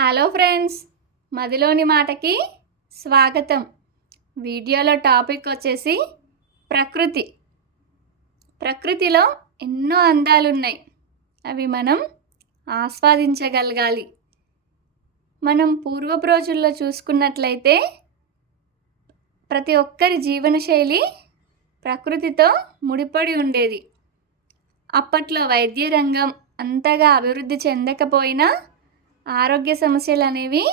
Hello friends మదిలోని మాటకి స్వాగతం. వీడియోలో టాపిక్ వచ్చేసి ప్రకృతి. ప్రకృతిలో ఎన్నో అందాలు ఉన్నాయి అవి మనం ఆస్వాదించగలగాలి. మనం పూర్వపు రోజుల్లో చూసుకున్నట్లయితే ప్రతి ఒక్కరి జీవనశైలి ప్రకృతితో ముడిపడి ఉండేది. అప్పట్లో వైద్య రంగం అంతగా అభివృద్ధి చెందకపోయినా ఆరోగ్య సమస్యలు అనేవి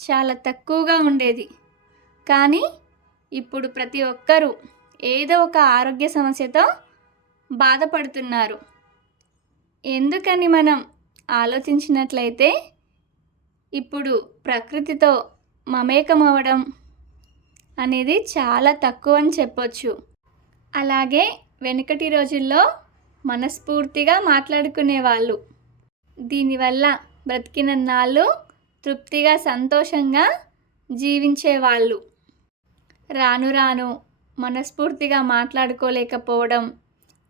చాలా తక్కువగా ఉండేది. కానీ ఇప్పుడు ప్రతి ఒక్కరూ ఏదో ఒక ఆరోగ్య సమస్యతో బాధపడుతున్నారు. ఎందుకని మనం ఆలోచించినట్లయితే ఇప్పుడు ప్రకృతితో మమేకం అవ్వడం అనేది చాలా తక్కువ అని చెప్పొచ్చు. అలాగే వెనుకటి రోజుల్లో మనస్ఫూర్తిగా మాట్లాడుకునేవాళ్ళు. దీనివల్ల బ్రతికిన నాళ్ళు తృప్తిగా సంతోషంగా జీవించేవాళ్ళు. రాను రాను మనస్ఫూర్తిగా మాట్లాడుకోలేకపోవడం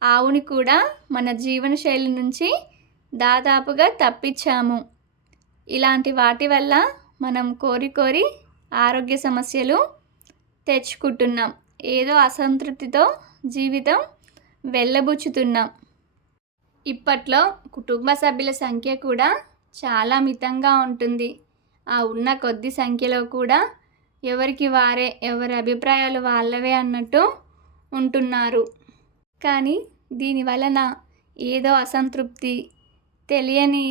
ఆవుని కూడా మన జీవనశైలి నుంచి దాదాపుగా తప్పించాము. ఇలాంటి వాటి వల్ల మనం కోరి కోరి ఆరోగ్య సమస్యలు తెచ్చుకుంటున్నాం. ఏదో అసంతృప్తితో జీవితం వెళ్ళబుచ్చుతున్నాం. ఇప్పట్లో కుటుంబ సభ్యుల సంఖ్య కూడా చాలా మితంగా ఉంటుంది. ఆ ఉన్న కొద్ది సంఖ్యలో కూడా ఎవరికి వారే ఎవరి అభిప్రాయాలు వాళ్ళవే అన్నట్టు ఉంటున్నారు. కానీ దీని వలన ఏదో అసంతృప్తి తెలియని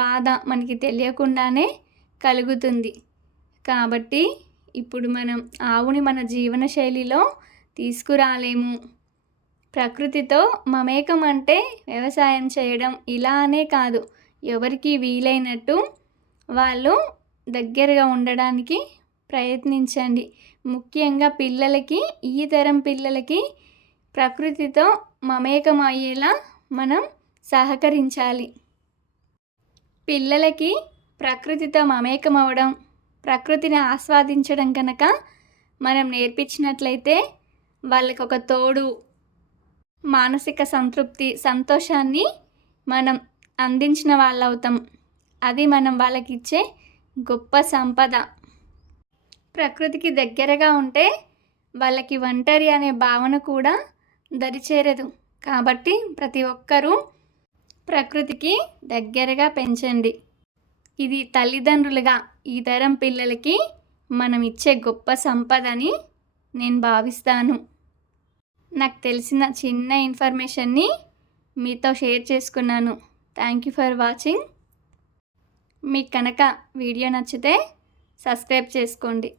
బాధ మనకి తెలియకుండానే కలుగుతుంది. కాబట్టి ఇప్పుడు మనం ఆవుని మన జీవన శైలిలో తీసుకురాలేము. ప్రకృతితో మమేకం అంటే వ్యవసాయం చేయడం ఇలానే కాదు. ఎవరికి వీలైనట్టు వాళ్ళు దగ్గరగా ఉండడానికి ప్రయత్నించండి. ముఖ్యంగా పిల్లలకి ఈ తరం పిల్లలకి ప్రకృతితో మమేకం అయ్యేలా మనం సహకరించాలి. పిల్లలకి ప్రకృతితో మమేకం అవ్వడం ప్రకృతిని ఆస్వాదించడం కనుక మనం నేర్పించినట్లయితే వాళ్ళకి ఒక తోడు మానసిక సంతృప్తి సంతోషాన్ని మనం అందించిన వాళ్ళవుతాం. అది మనం వాళ్ళకి ఇచ్చే గొప్ప సంపద. ప్రకృతికి దగ్గరగా ఉంటే వాళ్ళకి ఒంటరి అనే భావన కూడా దరిచేరదు. కాబట్టి ప్రతి ఒక్కరూ ప్రకృతికి దగ్గరగా పెంచండి. ఇది తల్లిదండ్రులుగా ఈ తరం పిల్లలకి మనం ఇచ్చే గొప్ప సంపదని నేను భావిస్తాను. నాకు తెలిసిన చిన్న ఇన్ఫర్మేషన్ని మీతో షేర్ చేసుకున్నాను. థ్యాంక్ యూ ఫర్ వాచింగ్ మీకు కనుక వీడియో నచ్చితే సబ్స్క్రైబ్ చేసుకోండి.